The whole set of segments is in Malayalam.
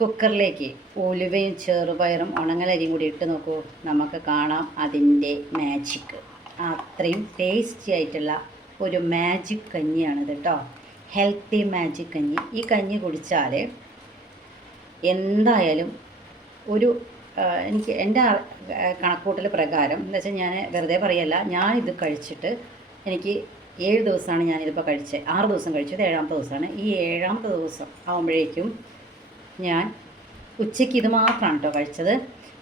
കുക്കറിലേക്ക് ഉലുവയും ചെറുപയറും ഉണങ്ങലരിയും കൂടി ഇട്ട് നോക്കൂ. നമുക്ക് കാണാം അതിന്റെ മാജിക്ക് അത്രയും ടേസ്റ്റി ആയിട്ടുള്ള ഒരു മാജിക് കഞ്ഞിയാണിത് കേട്ടോ ഹെൽത്തി മാജിക് കഞ്ഞി. ഈ കഞ്ഞി കുടിച്ചാൽ എന്തായാലും ഒരു എനിക്ക് എന്റെ കണക്കൂട്ടൽ പ്രകാരം എന്ന് വെച്ചാൽ ഞാൻ വെറുതെ പറയല്ല ഞാനിത് കഴിച്ചിട്ട് എനിക്ക് ഏഴ് ദിവസമാണ് ഞാനിതിപ്പോൾ കഴിച്ചത് ആറ് ദിവസം കഴിച്ചത് ഏഴാമത്തെ ദിവസമാണ്. ഈ ഏഴാമത്തെ ദിവസം ആകുമ്പോഴേക്കും ഞാൻ ഉച്ചയ്ക്ക് ഇത് മാത്രമാണ് കേട്ടോ കഴിച്ചത്.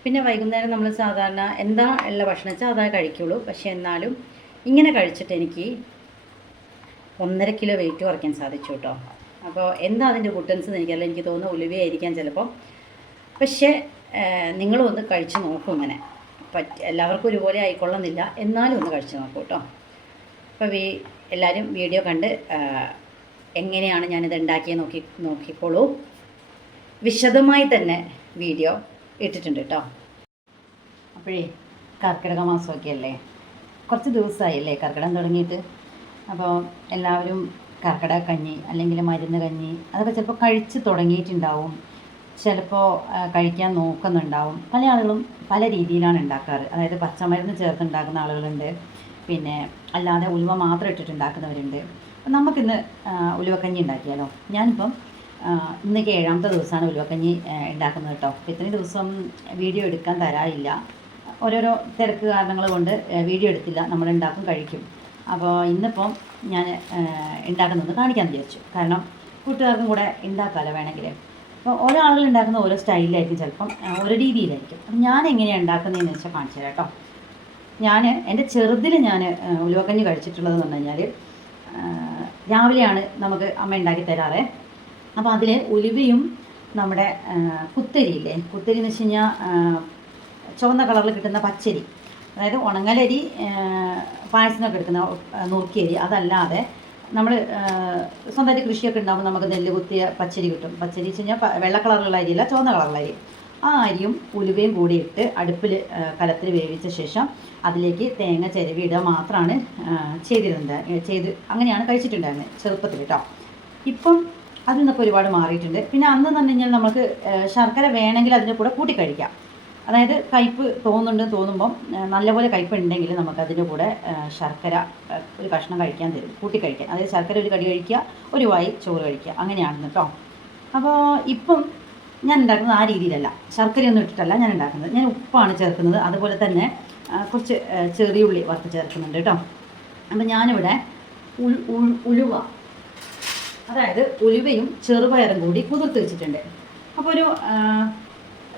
പിന്നെ വൈകുന്നേരം നമ്മൾ സാധാരണ എന്താ ഉള്ള ഭക്ഷണം വെച്ചാൽ അതാ കഴിക്കുള്ളൂ. പക്ഷേ എന്നാലും ഇങ്ങനെ കഴിച്ചിട്ട് എനിക്ക് ഒന്നര കിലോ വെയിറ്റ് കുറയ്ക്കാൻ സാധിച്ചു കേട്ടോ അപ്പോൾ എന്താ അതിന്റെ ഗുട്ടൻസ് എന്ന് എനിക്കല്ല എനിക്ക് തോന്നുന്നു ഉലുവയായിരിക്കാം ചിലപ്പം. പക്ഷേ നിങ്ങളും ഒന്ന് കഴിച്ച് നോക്കും ഇങ്ങനെ. പറ്റ എല്ലാവർക്കും ഒരുപോലെ ആയിക്കൊള്ളുന്നില്ല. എന്നാലും ഒന്ന് കഴിച്ച് നോക്കൂ കേട്ടോ അപ്പോൾ വീ എല്ലാവരും വീഡിയോ കണ്ട് എങ്ങനെയാണ് ഞാനിത് ഉണ്ടാക്കിയത് നോക്കി നോക്കിക്കോളൂ. വിശദമായി തന്നെ വീഡിയോ ഇട്ടിട്ടുണ്ട് കേട്ടോ അപ്പോഴേ കർക്കിടക മാസമൊക്കെ അല്ലേ? കുറച്ച് ദിവസമായില്ലേ കർക്കിടകം തുടങ്ങിയിട്ട്? അപ്പോൾ എല്ലാവരും കർക്കിടക കഞ്ഞി അല്ലെങ്കിൽ മരുന്ന് കഞ്ഞി അതൊക്കെ ചിലപ്പോൾ കഴിച്ച് തുടങ്ങിയിട്ടുണ്ടാവും. ചിലപ്പോൾ കഴിക്കാൻ നോക്കുന്നുണ്ടാവും. പല ആളുകളും പല രീതിയിലാണ് ഉണ്ടാക്കാറ്. അതായത് പച്ചമരുന്ന് ചേർത്ത് ഉണ്ടാക്കുന്ന ആളുകളുണ്ട്. പിന്നെ അല്ലാതെ ഉലുവ മാത്രം ഇട്ടിട്ടുണ്ടാക്കുന്നവരുണ്ട്. നമുക്കിന്ന് ഉലുവക്കഞ്ഞി ഉണ്ടാക്കിയാലോ? ഞാനിപ്പം ഇന്നൊക്കെ ഏഴാമത്തെ ദിവസമാണ് ഉലുവക്കഞ്ഞി ഉണ്ടാക്കുന്നത് കേട്ടോ. അപ്പോൾ ഇത്രയും ദിവസം വീഡിയോ എടുക്കാൻ തരാറില്ല ഓരോരോ തിരക്ക് കാരണങ്ങൾ കൊണ്ട് വീഡിയോ എടുത്തില്ല. നമ്മൾ ഉണ്ടാക്കും കഴിക്കും. അപ്പോൾ ഇന്നിപ്പം ഞാൻ ഉണ്ടാക്കുന്നത് കാണിക്കാൻ വിചാരിച്ചു. കാരണം കൂട്ടുകാർക്കും കൂടെ ഉണ്ടാക്കാമല്ലോ വേണമെങ്കിൽ അപ്പോൾ ഓരോ ആളുകൾ ഉണ്ടാക്കുന്ന ഓരോ സ്റ്റൈലിലായിരിക്കും ചിലപ്പം ഓരോ രീതിയിലായിരിക്കും. അപ്പം ഞാൻ എങ്ങനെയാണ് ഉണ്ടാക്കുന്നതെന്ന് വെച്ചാൽ കാണിച്ചു തരാം കേട്ടോ. ഞാൻ എന്റെ ചെറുതിൽ ഞാൻ ഉലുവക്കഞ്ഞി കഴിച്ചിട്ടുള്ളതെന്ന് പറഞ്ഞു കഴിഞ്ഞാൽ രാവിലെയാണ് നമുക്ക് അമ്മ ഉണ്ടാക്കി തരാറ്. അപ്പോൾ അതിൽ ഉലുവയും നമ്മുടെ കുത്തരിയില്ലേ കുത്തരി എന്ന് വെച്ച് കഴിഞ്ഞാൽ ചുവന്ന കളറിൽ കിട്ടുന്ന പച്ചരി. അതായത് ഉണങ്ങലരി പായസത്തിനൊക്കെ എടുക്കുന്ന ആ, നുറുക്കിയരി. അതല്ലാതെ നമ്മൾ സ്വന്തമായിട്ട് കൃഷിയൊക്കെ ഉണ്ടാകുമ്പോൾ നമുക്ക് നെല്ല് കുത്തിയ പച്ചരി കിട്ടും. പച്ചരി വെച്ച് കഴിഞ്ഞാൽ വെള്ള കളറുള്ള അരിയല്ല ചുവന്ന കളറുള്ള അരി. ആ അരിയും ഉലുവയും കൂടി ഇട്ട് അടുപ്പിൽ കലത്തിൽ വേവിച്ച ശേഷം അതിലേക്ക് തേങ്ങ ചിരവിയിടുക മാത്രമാണ് ചെയ്തിരുന്നത്. ചെയ്ത് അങ്ങനെയാണ് കഴിച്ചിട്ടുണ്ടായിരുന്നത് ചെറുപ്പത്തിൽ കേട്ടോ ഇപ്പം അതിൽ നിന്നൊക്കെ ഒരുപാട് മാറിയിട്ടുണ്ട്. പിന്നെ അന്ന് എന്ന് പറഞ്ഞു കഴിഞ്ഞാൽ നമുക്ക് ശർക്കര വേണമെങ്കിൽ അതിന്റെ കൂടെ കൂട്ടി കഴിക്കാം. അതായത് കയ്പ്പ് തോന്നുന്നുണ്ട് തോന്നുമ്പം നല്ലപോലെ കയ്പ്പ് ഉണ്ടെങ്കിൽ നമുക്ക് അതിന്റെ കൂടെ ശർക്കര ഒരു കഷ്ണം കഴിക്കാൻ തരും കൂട്ടി കഴിക്കാൻ. അതായത് ശർക്കര ഒരു കടി കഴിക്കുക ഒരു വായി ചോറ് കഴിക്കുക. അങ്ങനെയാണ് കേട്ടോ അപ്പോൾ ഇപ്പം ഞാൻ ഉണ്ടാക്കുന്നത് ആ രീതിയിലല്ല. ശർക്കരയൊന്നും ഇട്ടിട്ടല്ല ഞാൻ ഉണ്ടാക്കുന്നത്. ഞാൻ ഉപ്പാണ് ചേർക്കുന്നത്. അതുപോലെ തന്നെ കുറച്ച് ചെറിയ ഉള്ളി വറുത്ത് ചേർക്കുന്നുണ്ട് കേട്ടോ അപ്പം ഞാനിവിടെ ഉലുവ അതായത് ഉലുവയും ചെറുപയറും കൂടി കുതിർത്ത് വെച്ചിട്ടുണ്ട്. അപ്പോൾ ഒരു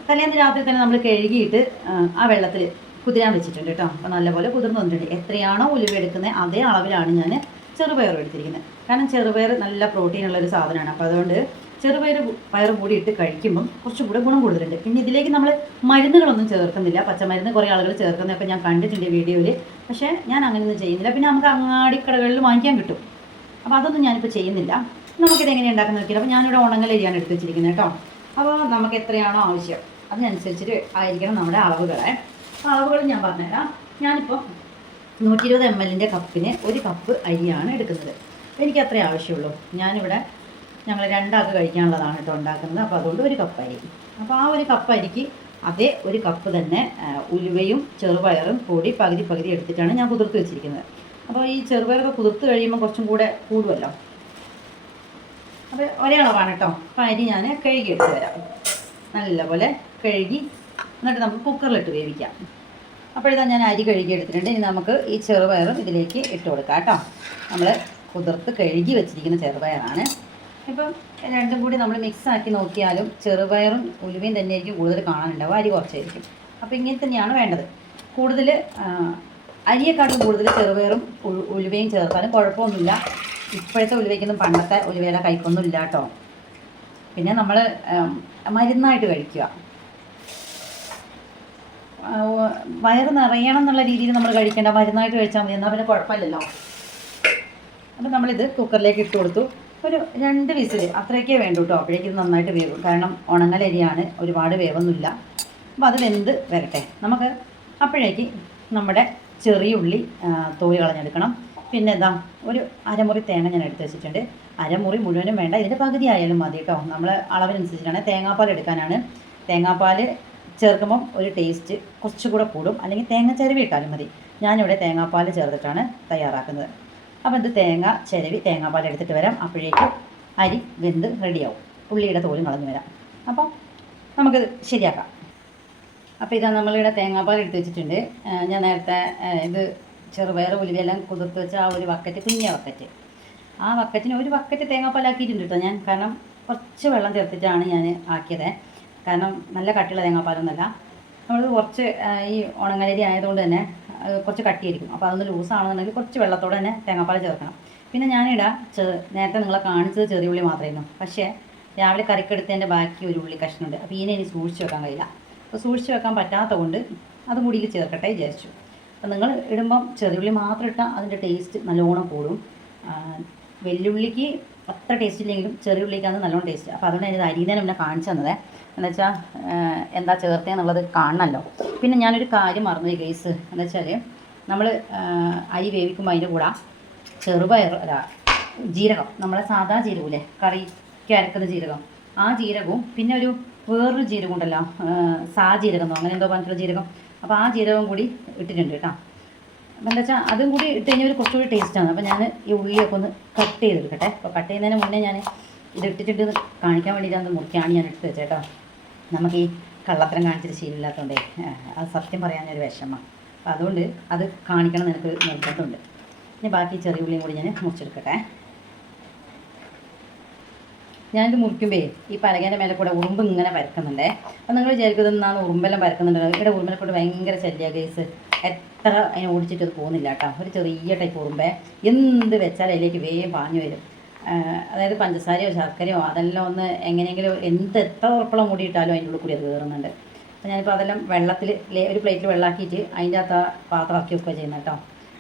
തലേന്ന് രാത്രി തന്നെ നമ്മൾ കഴുകിയിട്ട് ആ, വെള്ളത്തിൽ കുതിരാൻ വെച്ചിട്ടുണ്ട് കേട്ടോ. അപ്പോൾ നല്ലപോലെ കുതിർന്ന് വന്നിട്ടുണ്ട്. എത്രയാണോ ഉലുവ എടുക്കുന്നത് അതേ അളവിലാണ് ഞാൻ ചെറുപയർ എടുത്തിരിക്കുന്നത്. കാരണം ചെറുപയർ നല്ല പ്രോട്ടീൻ ഉള്ള ഒരു സാധനമാണ്. അപ്പോൾ അതുകൊണ്ട് ചെറുപയർ പയറും കൂടി ഇട്ട് കഴിക്കുമ്പം കുറച്ചും കൂടെ ഗുണം കൂടുതലുണ്ട്. പിന്നെ ഇതിലേക്ക് നമ്മൾ മരുന്നുകളൊന്നും ചേർക്കുന്നില്ല. പച്ചമരുന്ന് കുറേ ആളുകൾ ചേർക്കുന്നതൊക്കെ ഞാൻ കണ്ടിട്ടുണ്ട് വീഡിയോയിൽ പക്ഷേ ഞാൻ അങ്ങനെയൊന്നും ചെയ്യുന്നില്ല. പിന്നെ നമുക്ക് അങ്ങാടിക്കടകളിൽ വാങ്ങിക്കാൻ കിട്ടും. അപ്പോൾ അതൊന്നും ഞാനിപ്പോൾ ചെയ്യുന്നില്ല. നമുക്കിത് എങ്ങനെ ഉണ്ടാക്കുന്ന നോക്കിയാൽ അപ്പോൾ ഞാനിവിടെ ഉണങ്ങലരിയാണ് എടുത്ത് വെച്ചിരിക്കുന്നത് കേട്ടോ. അപ്പോൾ നമുക്ക് എത്രയാണോ ആവശ്യം അതിനനുസരിച്ചിട്ട് ആയിരിക്കണം നമ്മുടെ അളവുകളെ. അപ്പോൾ അളവുകൾ ഞാൻ പറഞ്ഞുതരാം. ഞാനിപ്പോൾ നൂറ്റി ഇരുപത് എം എല്ലിന്റെ കപ്പിന് ഒരു കപ്പ് അരിയാണ് എടുക്കുന്നത്. എനിക്ക് അത്രേ ആവശ്യമുള്ളൂ. ഞാനിവിടെ ഞങ്ങൾ രണ്ടാൾക്ക് കഴിക്കാനുള്ളതാണ് കേട്ടോ ഉണ്ടാക്കുന്നത്. അപ്പോൾ അതുകൊണ്ട് ഒരു കപ്പ് അരി. അപ്പോൾ ആ ഒരു കപ്പ് അരിക്ക് അതേ ഒരു കപ്പ് തന്നെ ഉലുവയും ചെറുപയറും കൂടി പകുതി പകുതി എടുത്തിട്ടാണ് ഞാൻ കുതിർത്ത് വെച്ചിരിക്കുന്നത്. അപ്പോൾ ഈ ചെറുപയറൊക്കെ കുതിർത്ത് കഴിയുമ്പോൾ കുറച്ചും കൂടെ കൂടുമല്ലോ അപ്പോൾ ഒരേ അളവാണ് കേട്ടോ അപ്പോൾ അരി ഞാൻ കഴുകി എടുത്ത് വരാം. നല്ലപോലെ കഴുകി എന്നിട്ട് നമുക്ക് കുക്കറിലിട്ട് വേവിക്കാം. അപ്പോഴിതാ ഞാൻ അരി കഴുകി എടുത്തിട്ടുണ്ട്. ഇനി നമുക്ക് ഈ ചെറുപയറും ഇതിലേക്ക് ഇട്ട് കൊടുക്കാം കേട്ടോ നമ്മൾ കുതിർത്ത് കഴുകി വെച്ചിരിക്കുന്ന ചെറുപയറാണ്. ഇപ്പം രണ്ടും കൂടി നമ്മൾ മിക്സ് ആക്കി നോക്കിയാലും ചെറുപയറും ഉലുവയും തന്നെയായിരിക്കും കൂടുതൽ കാണാനുണ്ടാവും അരി കുറച്ചായിരിക്കും. അപ്പോൾ ഇങ്ങനെ തന്നെയാണ് വേണ്ടത്. കൂടുതൽ അരിയെക്കാട്ടും കൂടുതൽ ചെറുപയറും ഉലുവയും ചേർത്താലും കുഴപ്പമൊന്നുമില്ല. ഇപ്പോഴത്തെ ഉലുവയ്ക്കൊന്നും പണ്ടത്തെ ഉലുവയുടെ കൈക്കൊന്നും ഇല്ല കേട്ടോ. പിന്നെ നമ്മൾ മരുന്നായിട്ട് കഴിക്കുക. വയറ് നിറയണം എന്നുള്ള രീതിയിൽ നമ്മൾ കഴിക്കേണ്ട. മരുന്നായിട്ട് കഴിച്ചാൽ മതി. എന്നാൽ പിന്നെ കുഴപ്പമില്ലല്ലോ. അപ്പം നമ്മളിത് കുക്കറിലേക്ക് ഇട്ട് കൊടുത്തു. ഒരു രണ്ട് വിസിൽ അത്രയൊക്കെ വേണ്ടു കേട്ടോ. അപ്പോഴേക്കും ഇത് നന്നായിട്ട് വേവും. കാരണം ഉണങ്ങലരിയാണ് ഒരുപാട് വേവൊന്നുമില്ല. അപ്പോൾ അത് വെന്ത് വരട്ടെ. നമുക്ക് അപ്പോഴേക്ക് നമ്മുടെ ചെറിയ ഉള്ളി തോൽ കളഞ്ഞെടുക്കണം. പിന്നെ എന്താ ഒരു അരമുറി തേങ്ങ ഞാൻ എടുത്ത് വെച്ചിട്ടുണ്ട്. അരമുറി മുഴുവനും വേണ്ട. ഇതിന്റെ പകുതി ആയാലും മതി കേട്ടോ. നമ്മൾ അളവിനനുസരിച്ചിട്ടാണ് തേങ്ങാപ്പാൽ എടുക്കാനാണ്. തേങ്ങാപ്പാൽ ചേർക്കുമ്പം ഒരു ടേസ്റ്റ് കുറച്ചുകൂടെ കൂടും. അല്ലെങ്കിൽ തേങ്ങ ചിരവി ഇട്ടാലും മതി. ഞാനിവിടെ തേങ്ങാപ്പാൽ ചേർത്തിട്ടാണ് തയ്യാറാക്കുന്നത്. അപ്പോൾ ഇത് തേങ്ങ ചിരവി തേങ്ങാപ്പാൽ എടുത്തിട്ട് വരാം. അപ്പോഴേക്കും അരി വെന്ത് റെഡിയാവും ഉള്ളിയുടെ തോലും കളഞ്ഞു വരാം. അപ്പോൾ നമുക്കിത് ശരിയാക്കാം. അപ്പോൾ ഇതാ നമ്മളിവിടെ തേങ്ങാപ്പാൽ എടുത്ത് വെച്ചിട്ടുണ്ട്. ഞാൻ നേരത്തെ ഇത് ചെറുപയർ ഉലുവയെല്ലാം കുതിർത്ത് വെച്ച ആ ഒരു ബക്കറ്റ് കുഞ്ഞ ബക്കറ്റ്. ആ ബക്കറ്റിന് ഒരു ബക്കറ്റ് തേങ്ങാപ്പാലാക്കിയിട്ടുണ്ട് കേട്ടോ ഞാൻ. കാരണം കുറച്ച് വെള്ളം ചേർത്തിട്ടാണ് ഞാൻ ആക്കിയത്. കാരണം നല്ല കട്ടിയുള്ള തേങ്ങാപ്പാലൊന്നുമല്ല. നമ്മൾ കുറച്ച് ഈ ഉണങ്ങലരി ആയതുകൊണ്ട് തന്നെ കുറച്ച് കട്ടിയായിരിക്കും. അപ്പോൾ അതൊന്ന് ലൂസാണെന്നുണ്ടെങ്കിൽ കുറച്ച് വെള്ളത്തോടെ തന്നെ തേങ്ങാപ്പാൽ ചേർക്കണം. പിന്നെ ഞാനിടാ ചെ നേരത്തെ നിങ്ങളെ കാണിച്ചത് ചെറിയ ഉള്ളി മാത്രമായിരുന്നു. പക്ഷേ രാവിലെ കറിക്കെടുത്തതിന്റെ ബാക്കി ഒരു ഉള്ളി കഷ്ണമുണ്ട്. അപ്പോൾ ഇതിനെ ഇനി സൂക്ഷിച്ച് വെക്കാൻ കഴിയില്ല. അപ്പോൾ സൂക്ഷിച്ച് വെക്കാൻ പറ്റാത്ത കൊണ്ട് അതും കൂടി ചേർക്കട്ടെ വിചാരിച്ചു. അപ്പോൾ നിങ്ങൾ ഇടുമ്പം ചെറിയുള്ളി മാത്രം ഇട്ടാൽ അതിന്റെ ടേസ്റ്റ് നല്ലോണം കൂടും. വെല്ലുള്ളിക്ക് അത്ര ടേസ്റ്റ് ഇല്ലെങ്കിലും ചെറിയുള്ളിക്കാണ് നല്ലോണം ടേസ്റ്റ് അപ്പോൾ അതുകൊണ്ട് എന്റെ അരിയുന്നതിന് പിന്നെ കാണിച്ചു തന്നത്. എന്ന് വെച്ചാൽ എന്താ ചേർത്തതെന്നുള്ളത് കാണണമല്ലോ പിന്നെ ഞാനൊരു കാര്യം മറന്നുപോയി ഗൈസ് എന്ന് വെച്ചാൽ നമ്മൾ അരി വേവിക്കുമ്പോൾ അതിന്റെ കൂടെ ചെറുപയർ ജീരകം. നമ്മളെ സാധാ ജീരകമില്ലേ? കറിക്ക് അരക്കുന്ന ജീരകം. ആ ജീരകവും പിന്നെ ഒരു വേറൊരു ജീരകം ഉണ്ടല്ലോ സാജീരകം അങ്ങനെ എന്തോ പറഞ്ഞിട്ടുള്ള ജീരകം. അപ്പോൾ ആ ജീരകം കൂടി ഇട്ടിട്ടുണ്ട് കേട്ടോ. അപ്പം എന്താ വെച്ചാൽ അതും കൂടി ഇട്ട് കഴിഞ്ഞാൽ ഒരു കുറച്ചുകൂടി ടേസ്റ്റാണ് അപ്പോൾ ഞാൻ ഈ ഉള്ളിയൊക്കെ ഒന്ന് കട്ട് ചെയ്തെടുക്കട്ടെ. അപ്പോൾ കട്ട് ചെയ്യുന്നതിന് മുന്നേ ഞാൻ ഇത് ഇട്ടിട്ടുണ്ട് കാണിക്കാൻ വേണ്ടിയിട്ടാണ് മുറിക്കാണ് ഞാൻ എടുത്ത് വെച്ചത് കേട്ടോ. നമുക്ക് ഈ കള്ളത്തരം കാണിച്ചിട്ട് ശീലമില്ലാത്തതുകൊണ്ടേ അത് സത്യം പറയാൻ പറയാനൊരു വിഷമം. അപ്പോൾ അതുകൊണ്ട് അത് കാണിക്കണം എനിക്ക് നിർബന്ധമുണ്ട്. ഇനി ബാക്കി ചെറിയ ഉള്ളിയും കൂടി ഞാൻ മുറിച്ചെടുക്കട്ടെ. ഞാനിത് മുറിക്കുമ്പേ ഈ പലകേന്റെ മേലെ കൂടെ ഉറുമ്പ് ഇങ്ങനെ പരക്കുന്നുണ്ടേ അപ്പം നിങ്ങൾ വിചാരിക്കുന്നത് എന്നാണ് ഉറുമ്പെല്ലാം പരക്കുന്നുണ്ടല്ലോ ഇവിടെ ഉറുമ്പിനെ കൊണ്ട് ഭയങ്കര ശല്യ കേസ് എത്ര അതിനെ ഓടിച്ചിട്ട് പോകുന്നില്ല കേട്ടോ. ഒരു ചെറിയ ടൈപ്പ് ഉറുമ്പേ. എന്ത് വെച്ചാൽ അതിലേക്ക് വേഗം പാഞ്ഞു വരും. അതായത് പഞ്ചസാരയോ ശർക്കരയോ അതെല്ലാം ഒന്ന് എങ്ങനെയെങ്കിലും എന്ത് എത്ര ഉറപ്പളം കൂടിയിട്ടാലും അതിന്റെ ഉള്ളിൽ കൂടി അത് കയറുന്നുണ്ട് അപ്പോൾ ഞാനിപ്പോൾ അതെല്ലാം വെള്ളത്തിൽ ഒരു പ്ലേറ്റിൽ വെള്ളമാക്കിയിട്ട് അതിന്റെ അകത്ത് പാത്രമാക്കി വെക്കുക ചെയ്യുന്നത് കേട്ടോ.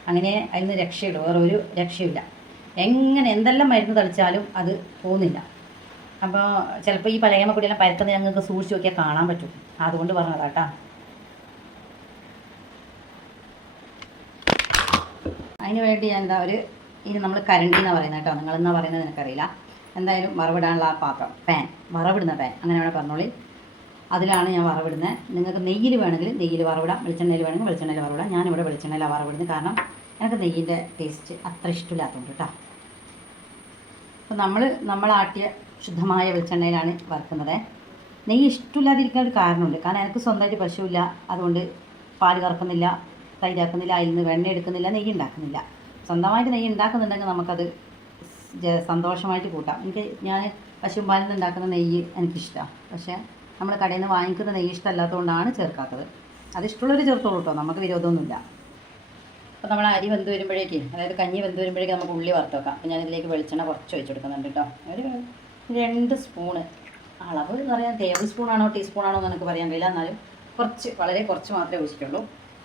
അങ്ങനെ അതിൽ നിന്ന് രക്ഷയുള്ളൂ വേറെ ഒരു രക്ഷയില്ല എങ്ങനെ എന്തെല്ലാം മരുന്ന് തളിച്ചാലും അത് പോകുന്നില്ല. അപ്പോൾ ചിലപ്പോൾ ഈ പലയമ്മ കൂടിയെല്ലാം പരത്തുന്നത് ഞങ്ങൾക്ക് സൂക്ഷിച്ച് നോക്കിയാൽ കാണാൻ പറ്റും. അതുകൊണ്ട് പറഞ്ഞതാ കേട്ടോ അതിന് വേണ്ടി ഞാൻ എന്താ ഒരു ഇനി നമ്മൾ കരണ്ടി എന്നാണ് പറയുന്നത് കേട്ടോ നിങ്ങളെന്നാ പറയുന്നത് എനിക്കറിയില്ല എന്തായാലും വറവിടാനുള്ള ആ പാത്രം പാൻ വറവിടുന്ന പാൻ അങ്ങനെ വേണം പറഞ്ഞോളി. അതിലാണ് ഞാൻ വറവിടുന്നത് നിങ്ങൾക്ക് നെയ്യിൽ വേണമെങ്കിൽ നെയ്യിൽ വറവിടാം വെളിച്ചെണ്ണയിൽ വേണമെങ്കിൽ വെളിച്ചെണ്ണയിൽ വറവിടാം. ഞാനിവിടെ വെളിച്ചെണ്ണയിലാണ് വറവിടുന്നത്. കാരണം എനിക്ക് നെയ്യിന്റെ ടേസ്റ്റ് അത്ര ഇഷ്ടമില്ലാത്തതുകൊണ്ട് കേട്ടോ അപ്പോൾ നമ്മൾ നമ്മളാട്ടിയ ശുദ്ധമായ വെളിച്ചെണ്ണയിലാണ് വറുക്കുന്നത്. നെയ്യ് ഇഷ്ടമില്ലാതിരിക്കാൻ ഒരു കാരണമുണ്ട്. കാരണം എനിക്ക് സ്വന്തമായിട്ട് പശുവില്ല. അതുകൊണ്ട് പാൽ കറക്കുന്നില്ല തൈരാക്കുന്നില്ല അതിൽ നിന്ന് വെണ്ണ എടുക്കുന്നില്ല നെയ്യ് ഉണ്ടാക്കുന്നില്ല. സ്വന്തമായിട്ട് നെയ്യ് ഉണ്ടാക്കുന്നുണ്ടെങ്കിൽ നമുക്കത് സന്തോഷമായിട്ട് കൂട്ടാം. എനിക്ക് ഞാൻ പശുമ്പാലിൽ നിന്ന് ഉണ്ടാക്കുന്ന നെയ്യ് എനിക്കിഷ്ടമാണ്. പക്ഷേ നമ്മൾ കടയിൽ നിന്ന് വാങ്ങിക്കുന്ന നെയ്യ് ഇഷ്ടമല്ലാത്തതുകൊണ്ടാണ് ചേർക്കാത്തത്. അത് ഇഷ്ടമുള്ളവർ ചേർത്തോളൂ കേട്ടോ നമുക്ക് വിരോധമൊന്നുമില്ല. അപ്പോൾ നമ്മൾ അരി വെന്ത് വരുമ്പോഴേക്ക് അതായത് കഞ്ഞി വെന്ത് വരുമ്പോഴേക്ക് നമുക്ക് ഉള്ളി വറുത്ത് വെക്കാം. അപ്പോൾ ഞാനിതിലേക്ക് വെളിച്ചെണ്ണ കുറച്ച് വെച്ചെടുക്കുന്നുണ്ട് കേട്ടോ ഒരു രണ്ട് സ്പൂണ്. അളവ് എന്ന് പറയാൻ ടേബിൾ സ്പൂണാണോ ടീസ്പൂണാണോ എന്ന് എനിക്ക് പറയാൻ കഴിയില്ല. എന്നാലും കുറച്ച് വളരെ കുറച്ച് മാത്രമേ ഒഴിച്ചിട്ടുള്ളൂ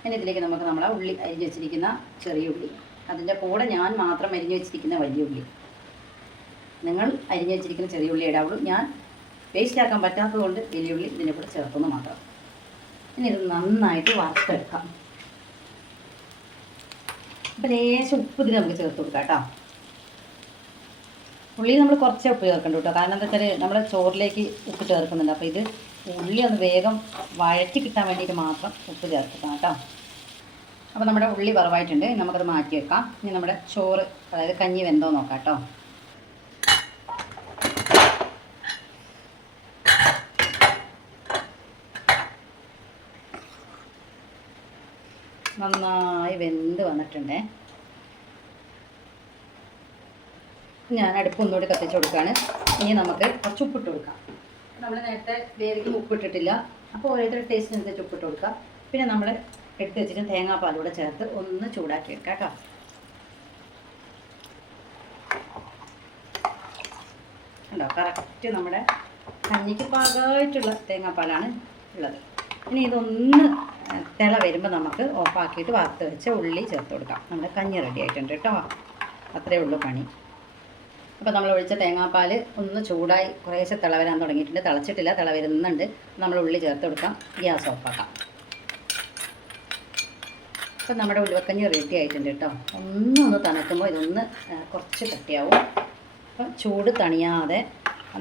ഇനി ഇതിലേക്ക് നമുക്ക് നമ്മളെ ഉള്ളി അരിഞ്ഞ് വെച്ചിരിക്കുന്ന ചെറിയ ഉള്ളി. അതിന്റെ കൂടെ ഞാൻ മാത്രം അരിഞ്ഞ് വെച്ചിരിക്കുന്ന വലിയ ഉള്ളി. നിങ്ങൾ അരിഞ്ഞ് വെച്ചിരിക്കുന്ന ചെറിയ ഉള്ളി ഇടാവുള്ളൂ ഞാൻ വേസ്റ്റ് ആക്കാൻ പറ്റാത്തതുകൊണ്ട് വലിയ ഉള്ളി ഇതിന്റെ കൂടെ ചേർക്കുന്നു മാത്രം. ഇനി ഇത് നന്നായിട്ട് വറുത്തെടുക്കാം. അപ്പം ലേശം ഉപ്പ് ഇതിൽ നമുക്ക് ചേർത്ത് കൊടുക്കാം കേട്ടോ. ഉള്ളി നമ്മൾ കുറച്ചേ ഉപ്പ് ചേർക്കണ്ട കേട്ടോ കാരണം എന്താ വെച്ചാൽ നമ്മൾ ചോറിലേക്ക് ഉപ്പ് ചേർക്കുന്നുണ്ട്. അപ്പോൾ ഇത് ഉള്ളി ഒന്ന് വേഗം വഴറ്റി കിട്ടാൻ വേണ്ടിയിട്ട് മാത്രം ഉപ്പ് ചേർക്കുക കേട്ടോ അപ്പോൾ നമ്മുടെ ഉള്ളി വറവായിട്ടുണ്ട്. നമുക്കത് മാറ്റി വെക്കാം. ഇനി നമ്മുടെ ചോറ് അതായത് കഞ്ഞി വെന്തോ നോക്കാം കേട്ടോ നന്നായി വെന്ത് വന്നിട്ടുണ്ടേ. ഞാൻ അടുപ്പ് ഒന്നുകൂടി കത്തിച്ച് കൊടുക്കുകയാണ്. ഇനി നമുക്ക് കുറച്ച് ഉപ്പിട്ട് കൊടുക്കാം. നമ്മൾ നേരത്തെ വേവിക്ക് ഉപ്പിട്ടിട്ടില്ല. അപ്പോൾ ഓരോരുത്തരുടെ ടേസ്റ്റിനനുസരിച്ച് ഉപ്പിട്ട് കൊടുക്കാം പിന്നെ നമ്മൾ എടുത്ത് വെച്ചിട്ട് തേങ്ങാപ്പാലൂടെ ചേർത്ത് ഒന്ന് ചൂടാക്കി എടുക്കാം കേട്ടോ. ഉണ്ടോ കറക്റ്റ് നമ്മുടെ കഞ്ഞിക്ക് പാകമായിട്ടുള്ള തേങ്ങാപ്പാലാണ് ഉള്ളത്. ഇനി ഇതൊന്ന് തിള വരുമ്പോൾ നമുക്ക് ഓഫാക്കിയിട്ട് വറുത്ത് വെച്ച ഉള്ളി ചേർത്ത് കൊടുക്കാം. നമ്മുടെ കഞ്ഞി റെഡി ആയിട്ടുണ്ട് കേട്ടോ. അത്രയേ ഉള്ളൂ പണി. അപ്പോൾ നമ്മൾ ഒഴിച്ച തേങ്ങാപ്പാൽ ഒന്ന് ചൂടായി കുറേശ്ശെ തിള വരാൻ തുടങ്ങിയിട്ടുണ്ട്. തിളച്ചിട്ടില്ല തിള വരുന്നുണ്ട് നമ്മൾ ഉള്ളി ചേർത്ത് കൊടുക്കാം. ഗ്യാസ് ഓഫാക്കാം അപ്പം നമ്മുടെ ഉലുവക്കഞ്ഞി റെഡി ആയിട്ടുണ്ട് കേട്ടോ. ഒന്നൊന്ന് തണുക്കുമ്പോൾ ഇതൊന്ന് കുറച്ച് കട്ടിയാവും. അപ്പം ചൂട് തണിയാതെ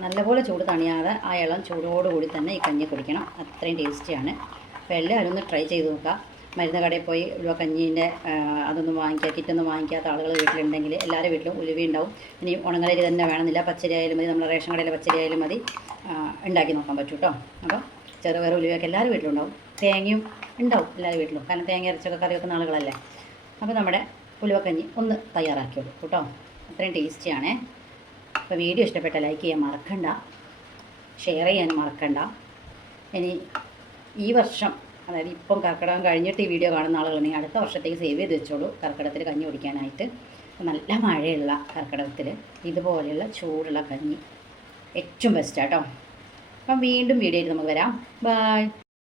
നല്ലപോലെ ചൂട് തണിയാതെ ആ ഇളം ചൂടോടുകൂടി തന്നെ ഈ കഞ്ഞി കുടിക്കണം. അത്രയും ടേസ്റ്റിയാണ്. അപ്പോൾ എല്ലാവരും ഒന്ന് ട്രൈ ചെയ്ത് നോക്കുക. മരുന്ന് കടയിൽ പോയി ഉലുവക്കഞ്ഞീന്റെ അതൊന്നും വാങ്ങിക്കുക കിറ്റൊന്നും വാങ്ങിക്കാത്ത ആളുകൾ വീട്ടിലുണ്ടെങ്കിൽ എല്ലാവരുടെ വീട്ടിലും ഉലുവി ഉണ്ടാവും. ഇനി ഉണങ്ങലരി തന്നെ വേണമെന്നില്ല. പച്ചരി ആയാലും മതി. നമ്മുടെ റേഷൻ കടയിലെ പച്ചരി ആയാലും മതി ഉണ്ടാക്കി നോക്കാൻ പറ്റും കേട്ടോ. അപ്പോൾ ചെറുപയർ ഉലുവയൊക്കെ എല്ലാവരുടെ വീട്ടിലുണ്ടാവും. തേങ്ങയും ഉണ്ടാവും എല്ലാവരുടെ വീട്ടിലും. കാരണം തേങ്ങ ഇറച്ചൊക്കെ കറി വെക്കുന്ന ആളുകളല്ലേ. അപ്പോൾ നമ്മുടെ ഉലുവക്കഞ്ഞി ഒന്ന് തയ്യാറാക്കിയോളൂ കേട്ടോ. അത്രയും ടേസ്റ്റിയാണേ. അപ്പോൾ വീഡിയോ ഇഷ്ടപ്പെട്ട ലൈക്ക് ചെയ്യാൻ മറക്കണ്ട. ഷെയർ ചെയ്യാൻ മറക്കണ്ട. ഇനി ഈ വർഷം അതായത് ഇപ്പം കർക്കിടകം കഴിഞ്ഞിട്ട് ഈ വീഡിയോ കാണുന്ന ആളുകളുണ്ടെങ്കിൽ അടുത്ത വർഷത്തേക്ക് സേവ് ചെയ്ത് വെച്ചോളൂ. കർക്കിടകത്തിൽ കഞ്ഞി കുടിക്കാനായിട്ട് നല്ല മഴയുള്ള കർക്കിടകത്തിൽ ഇതുപോലെയുള്ള ചൂടുള്ള കഞ്ഞി ഏറ്റവും ബെസ്റ്റാട്ടോ അപ്പം വീണ്ടും വീഡിയോയിൽ നമുക്ക് വരാം. ബായ്